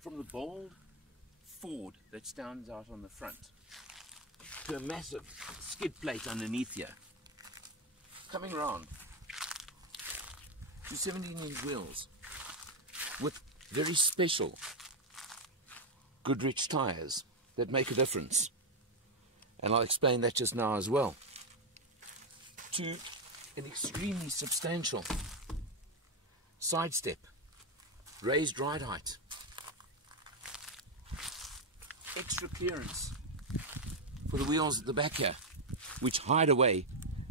from the bold Ford that stands out on the front to a massive skid plate underneath here, coming around to 17-inch wheels with very special Goodrich tires that make a difference, and I'll explain that just now as well, to an extremely substantial side step, raised ride height, extra clearance for the wheels at the back here, which hide away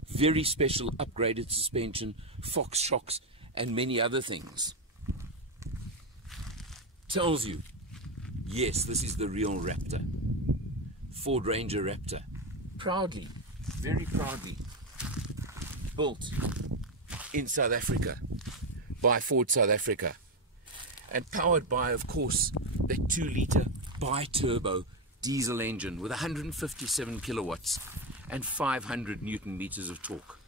very special upgraded suspension, Fox shocks, and many other things. Tells you, yes, this is the real Raptor. Ford Ranger Raptor. Proudly, very proudly, built in South Africa by Ford South Africa, and powered by, of course, the 2-litre bi-turbo diesel engine with 157 kilowatts and 500 Newton meters of torque.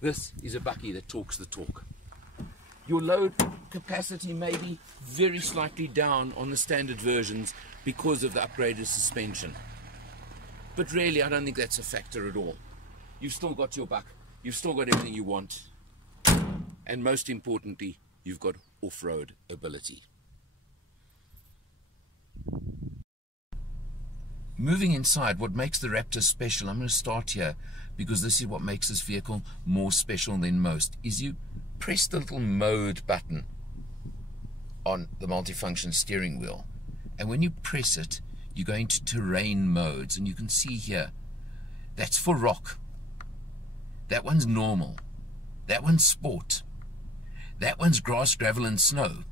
This is a bucky that talks the talk. Your load capacity may be very slightly down on the standard versions because of the upgraded suspension, but really I don't think that's a factor at all. You've still got your buck, you've still got everything you want, and most importantly, you've got off-road ability. Moving inside, what makes the Raptor special, I'm going to start here because this is what makes this vehicle more special than most, is you press the little mode button on the multifunction steering wheel, and when you press it, you go into terrain modes, and you can see here, that's for rock, that one's normal, that one's sport, that one's grass, gravel and snow,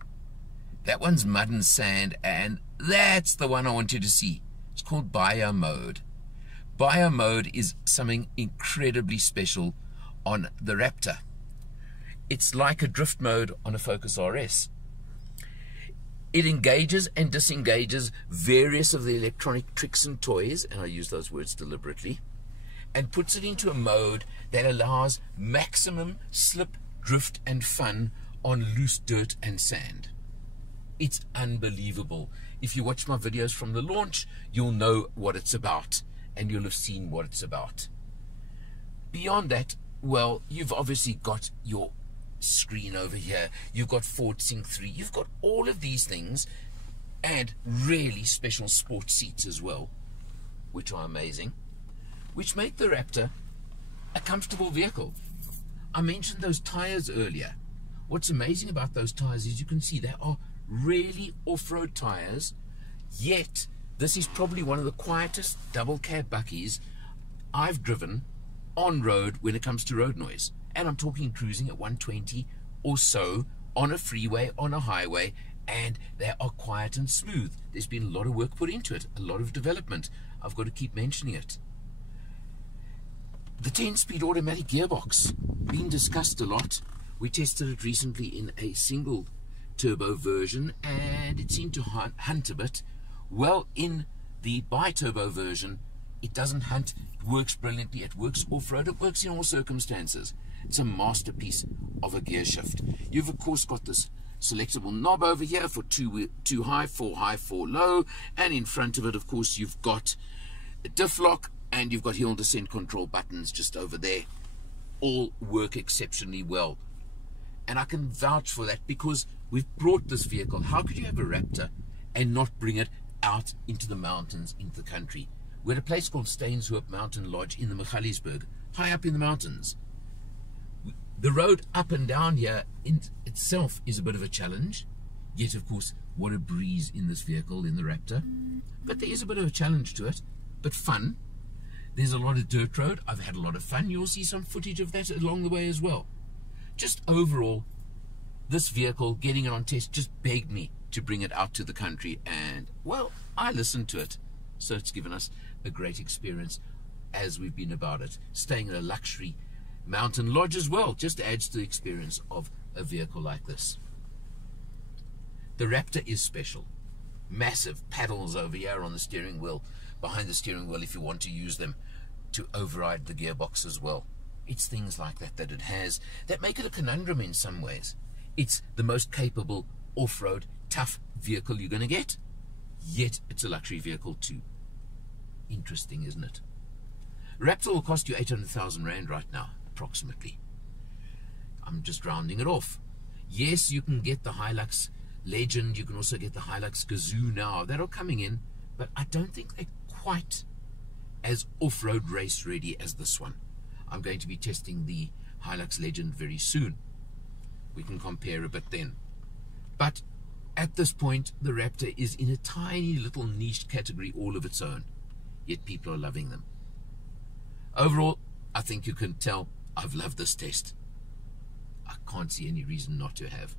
that one's mud and sand, and that's the one I want you to see. It's called Bio Mode. Bio Mode is something incredibly special on the Raptor. It's like a drift mode on a Focus RS. It engages and disengages various of the electronic tricks and toys, and I use those words deliberately, and puts it into a mode that allows maximum slip, drift and fun on loose dirt and sand. It's unbelievable. If you watch my videos from the launch, you'll know what it's about, and you'll have seen what it's about. Beyond that, well, you've obviously got your screen over here, you've got Ford Sync 3, you've got all of these things, and really special sport seats as well, which are amazing, which make the Raptor a comfortable vehicle. I mentioned those tires earlier. What's amazing about those tires is you can see they are really off-road tires, yet this is probably one of the quietest double cab buckies I've driven on road when it comes to road noise. And I'm talking cruising at 120 or so on a freeway, on a highway, and they are quiet and smooth. There's been a lot of work put into it, a lot of development. I've got to keep mentioning it. The 10-speed automatic gearbox, been discussed a lot. We tested it recently in a single turbo version, and it seemed to hunt a bit. Well, in the bi-turbo version, it doesn't hunt. It works brilliantly. It works off-road. It works in all circumstances. It's a masterpiece of a gear shift. You've of course got this selectable knob over here for two high, 4 low, and in front of it, of course, you've got a diff lock, and you've got hill descent control buttons just over there. All work exceptionally well, and I can vouch for that because we've brought this vehicle. How could you have a Raptor and not bring it out into the mountains, into the country? We're at a place called Steynshoop Mountain Lodge in the Magaliesberg, high up in the mountains. The road up and down here in itself is a bit of a challenge, yet of course what a breeze in this vehicle, in the Raptor. But there is a bit of a challenge to it, but fun. There's a lot of dirt road. I've had a lot of fun. You'll see some footage of that along the way as well. Just overall, this vehicle, getting it on test, just begged me to bring it out to the country, and well, I listened to it. So it's given us a great experience as we've been about it. Staying at a luxury mountain lodge as well just adds to the experience of a vehicle like this. The Raptor is special. Massive paddles over here on the steering wheel, behind the steering wheel if you want to use them to override the gearbox as well. It's things like that that it has that make it a conundrum in some ways. It's the most capable off-road tough vehicle you're going to get, yet it's a luxury vehicle too. Interesting, isn't it? Raptor will cost you 800,000 Rand right now, approximately. I'm just rounding it off. Yes, you can get the Hilux Legend, you can also get the Hilux Gazoo now. They're all coming in, but I don't think they're quite as off-road race ready as this one. I'm going to be testing the Hilux Legend very soon. We can compare a bit then. But at this point, the Raptor is in a tiny little niche category all of its own, yet people are loving them. Overall, I think you can tell I've loved this test. I can't see any reason not to have.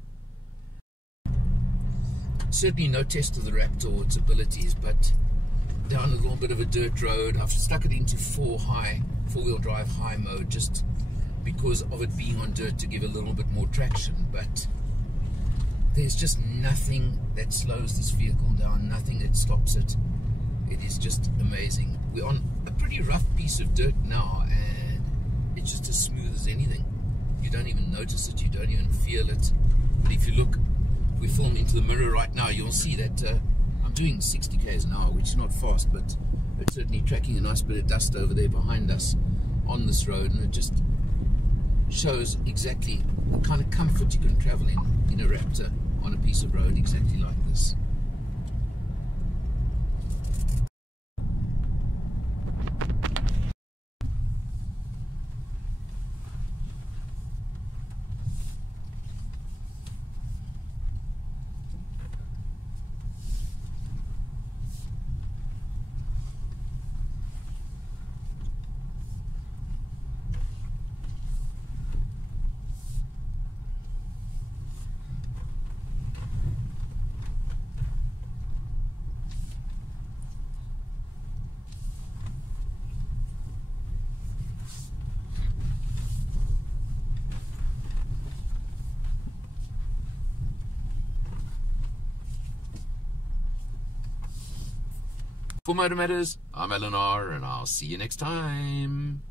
Certainly no test of the Raptor or its abilities, but down a little bit of a dirt road, I've stuck it into four-wheel drive high mode just because of it being on dirt to give a little bit more traction. But there's just nothing that slows this vehicle down, nothing that stops it. It is just amazing. We're on a pretty rough piece of dirt now, and it's just as smooth as anything. You don't even notice it, you don't even feel it. But if you look, if we film into the mirror right now, you'll see that I'm doing 60 km an hour, which is not fast, but it's certainly tracking a nice bit of dust over there behind us on this road, and it just shows exactly the kind of comfort you can travel in a Raptor on a piece of road exactly like this. For Motor Matters, I'm Eleanor, and I'll see you next time.